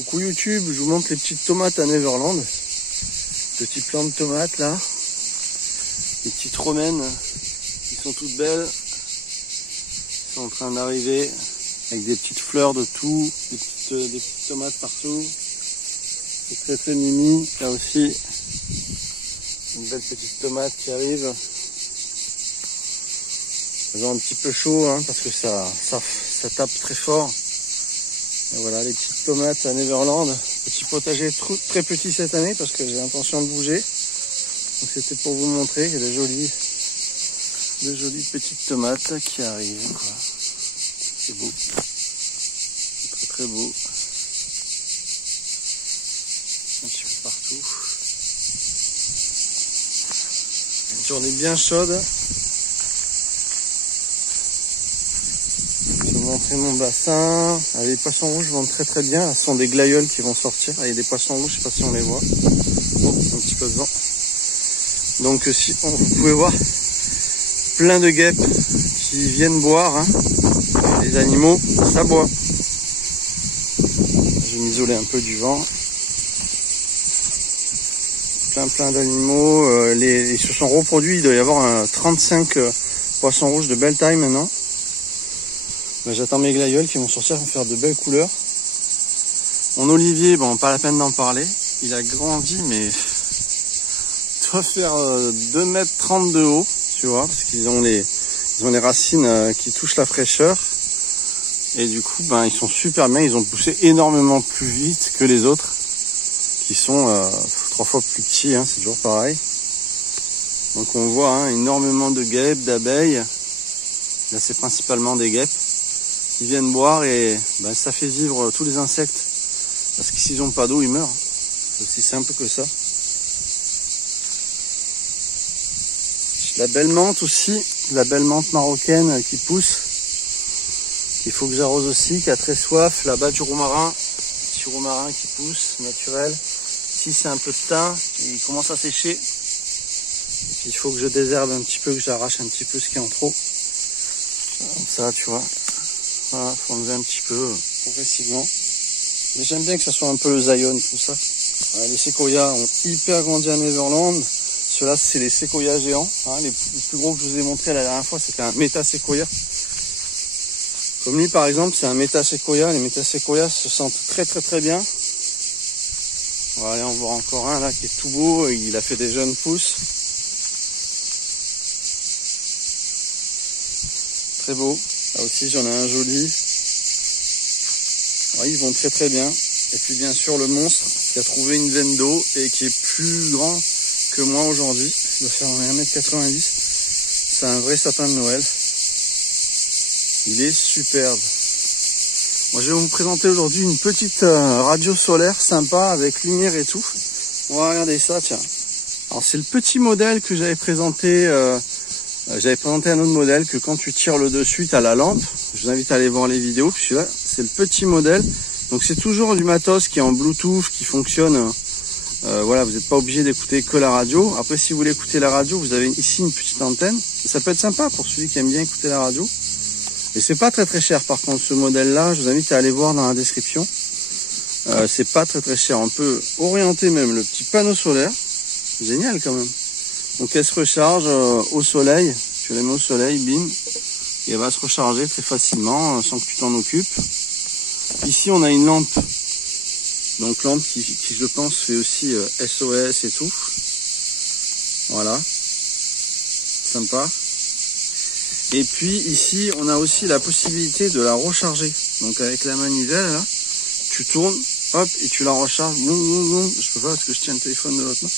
Coucou YouTube, je vous montre les petites tomates à Neverland. Petits plants de tomates là. Les petites romaines qui sont toutes belles. Elles sont en train d'arriver avec des petites fleurs de tout, des petites tomates partout. C'est très très mimi. Là aussi, une belle petite tomate qui arrive. Elles ont un petit peu chaud hein, parce que ça tape très fort. Et voilà les petites tomates à Neverland. Petit potager très petit cette année parce que j'ai l'intention de bouger. Donc c'était pour vous montrer qu'il y a de jolies petites tomates qui arrivent. Quoi. C'est beau. C'est très très beau. Un petit peu partout. Une journée bien chaude. Je vais vous montrer mon bassin. Ah, les poissons rouges vont très très bien. Ce sont des glaïeuls qui vont sortir. Ah, il y a des poissons rouges, je ne sais pas si on les voit. Oh, un petit peu devant. Donc si vous pouvez voir plein de guêpes qui viennent boire. Hein. Les animaux, ça boit. Je vais m'isoler un peu du vent. Plein d'animaux. Ils se sont reproduits. Il doit y avoir 35 poissons rouges de belle taille maintenant. Ben, j'attends mes glaïeuls qui vont sortir pour faire de belles couleurs. Mon olivier, bon, pas la peine d'en parler. Il a grandi, mais il doit faire 2,30 m de haut, tu vois, parce qu'ils ont les racines qui touchent la fraîcheur. Et du coup, ben, ils sont super bien. Ils ont poussé énormément plus vite que les autres, qui sont 3 fois plus petits. Hein, c'est toujours pareil. Donc on voit hein, énormément de guêpes, d'abeilles. Là, c'est principalement des guêpes. Ils viennent boire et ben, ça fait vivre tous les insectes. Parce que s'ils n'ont pas d'eau, ils meurent. C'est aussi simple que ça. La belle menthe aussi, la belle menthe marocaine qui pousse. Il faut que j'arrose aussi, qui a très soif. Là-bas du romarin, petit romarin qui pousse, naturel. Ici c'est un peu de thym, il commence à sécher. Et puis il faut que je désherbe un petit peu, que j'arrache un petit peu ce qui est en trop. Comme ça, tu vois. Voilà, faut enlever un petit peu progressivement. Mais j'aime bien que ça soit un peu Zion, tout ça. Voilà, les séquoias ont hyper grandi à Neverland. Ceux-là, c'est les séquoias géants. Hein, les plus gros que je vous ai montré la dernière fois, c'était un métaséquoia. Comme lui, par exemple, c'est un métaséquoia. Les métaséquoias se sentent très très très bien. On va aller en voir encore un là qui est tout beau. Il a fait des jeunes pousses. Très beau. Là aussi, j'en ai un joli. Alors, ils vont très très bien. Et puis bien sûr le monstre qui a trouvé une veine d'eau et qui est plus grand que moi aujourd'hui. Il doit faire 1,90 m. C'est un vrai sapin de Noël. Il est superbe. Moi, je vais vous présenter aujourd'hui une petite radio solaire sympa avec lumière et tout. On va regarder ça, tiens. Alors c'est le petit modèle que j'avais présenté. J'avais présenté un autre modèle que quand tu tires le dessus, tu as la lampe. Je vous invite à aller voir les vidéos. Puis celui-là, c'est le petit modèle. Donc c'est toujours du matos qui est en Bluetooth, qui fonctionne. Voilà, vous n'êtes pas obligé d'écouter que la radio. Après, si vous voulez écouter la radio, vous avez ici une petite antenne. Ça peut être sympa pour celui qui aime bien écouter la radio. Et c'est pas très très cher par contre ce modèle-là. Je vous invite à aller voir dans la description. C'est pas très très cher. On peut orienter même le petit panneau solaire. Génial quand même. Donc elle se recharge au soleil, tu la mets au soleil, bim, et elle va se recharger très facilement sans que tu t'en occupes. Ici on a une lampe, donc lampe qui je pense fait aussi SOS et tout. Voilà, sympa. Et puis ici on a aussi la possibilité de la recharger. Donc avec la manivelle là, tu tournes, hop, et tu la recharges. Je peux pas parce que je tiens le téléphone de l'autre main.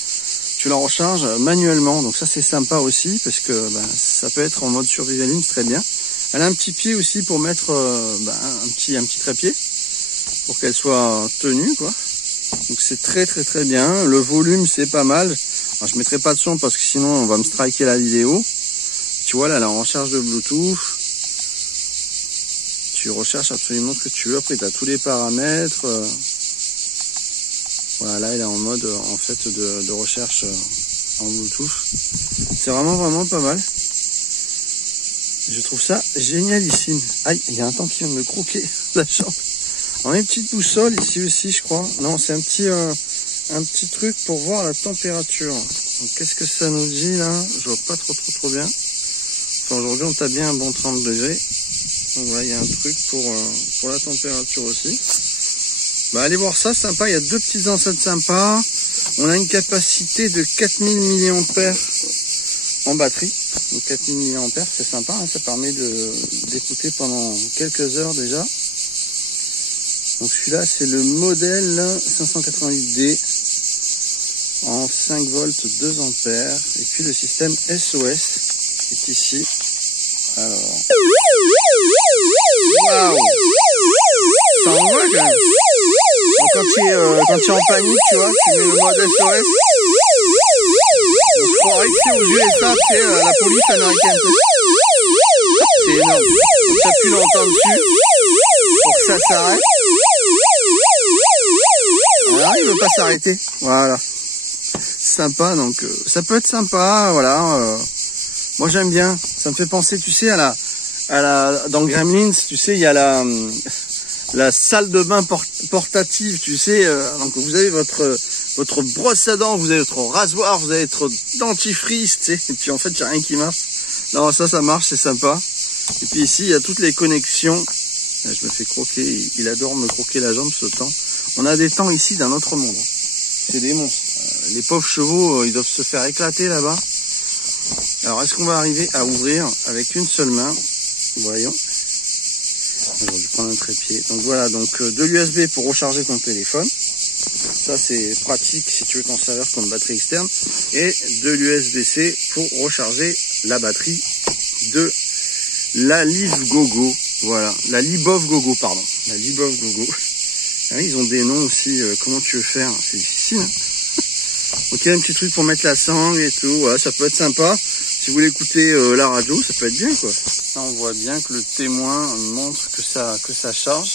Tu la recharges manuellement, donc ça c'est sympa aussi parce que ben, ça peut être en mode survivalisme très bien. Elle a un petit pied aussi pour mettre un petit trépied pour qu'elle soit tenue quoi. Donc c'est très très très bien. Le volume c'est pas mal. Alors, je mettrai pas de son parce que sinon on va me striker la vidéo. Tu vois là, elle est en recharge de Bluetooth. Tu recherches absolument ce que tu veux. Après tu as tous les paramètres. Voilà, là, il est en mode en fait de recherche en Bluetooth. C'est vraiment pas mal. Je trouve ça génialissime. Aïe, il y a un temps qui vient de me croquer la jambe. On a une petite boussole ici aussi, je crois. Non, c'est un petit truc pour voir la température. Qu'est-ce que ça nous dit là? Je vois pas trop bien. Enfin, aujourd'hui, on tape bien un bon 30 degrés. Donc voilà, il y a un truc pour la température aussi. Bah, allez voir ça, sympa. Il y a deux petites enceintes sympas. On a une capacité de 4000 mAh en batterie. Donc 4000 mAh, c'est sympa. Hein, ça permet d'écouter pendant quelques heures déjà. Donc celui-là, c'est le modèle 588D en 5 volts 2 ampères. Et puis le système SOS est ici. Alors, waouh, ça envoie quand même. Quand tu es en panique, tu vois, tu mets le mode SOS. On croirait que c'est aux USA, c'est la police américaine. C'est énorme. Donc tu appuies longtemps dessus pour que ça s'arrête. Alors il veut pas s'arrêter. Voilà. Sympa, donc ça peut être sympa, voilà. Moi j'aime bien. Ça me fait penser, tu sais, dans Gremlins, tu sais, il y a la salle de bain portative, tu sais. Donc vous avez votre brosse à dents, vous avez votre rasoir, vous avez votre dentifrice, tu sais. Et puis en fait, il n'y a rien qui marche. Non, ça marche, c'est sympa. Et puis ici, il y a toutes les connexions. Là, je me fais croquer, il adore me croquer la jambe ce temps. On a des temps ici d'un autre monde. C'est des monstres. Les pauvres chevaux, ils doivent se faire éclater là-bas. Alors, est-ce qu'on va arriver à ouvrir avec une seule main? Voyons. J'aurais dû prendre un trépied. Donc voilà, donc de l'USB pour recharger ton téléphone. Ça, c'est pratique si tu veux t'en servir comme batterie externe. Et de l'USB-C pour recharger la batterie de la Live Gogo. Voilà, la Libov Gogo, pardon. La Libov Gogo. Ah oui, ils ont des noms aussi. Comment tu veux faire? C'est difficile. Hein. Donc il y a un petit truc pour mettre la sangle et tout. Voilà, ça peut être sympa. Si vous voulez écouter la radio, ça peut être bien, quoi. Ça, on voit bien que le témoin montre que ça charge.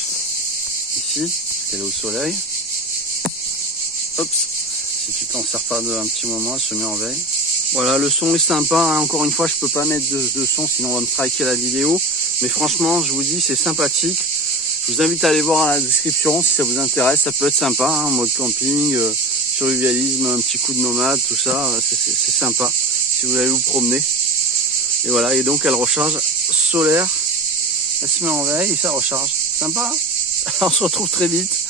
Ici, parce qu'elle est au soleil. Hop, si tu t'en sers pas un petit moment, elle se met en veille. Voilà, le son est sympa. Hein. Encore une fois, je peux pas mettre de son, sinon on va me striker la vidéo. Mais franchement, je vous dis, c'est sympathique. Je vous invite à aller voir la description si ça vous intéresse. Ça peut être sympa, hein, mode camping, survivalisme, un petit coup de nomade, tout ça. C'est sympa si vous allez vous promener. Et voilà, et donc elle recharge solaire. Elle se met en veille et ça recharge. Sympa, hein. On se retrouve très vite.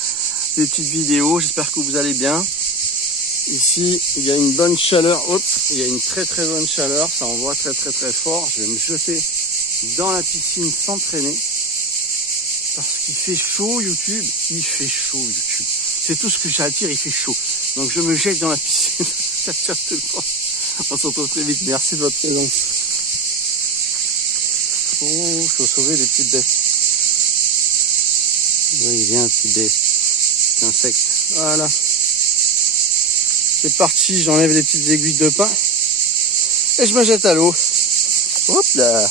Des petites vidéos, j'espère que vous allez bien. Ici, il y a une bonne chaleur. Hop, il y a une très bonne chaleur. Ça envoie très fort. Je vais me jeter dans la piscine sans traîner. Parce qu'il fait chaud, YouTube. Il fait chaud, YouTube. C'est tout ce que j'ai à dire, il fait chaud. Donc je me jette dans la piscine. Ça tire tout le temps. On se retrouve très vite. Merci de votre présence. Oh, je peux sauver des petites bêtes. Oui, il vient, petit bête. Insecte. Voilà. C'est parti, j'enlève les petites aiguilles de pain. Et je me jette à l'eau. Hop là.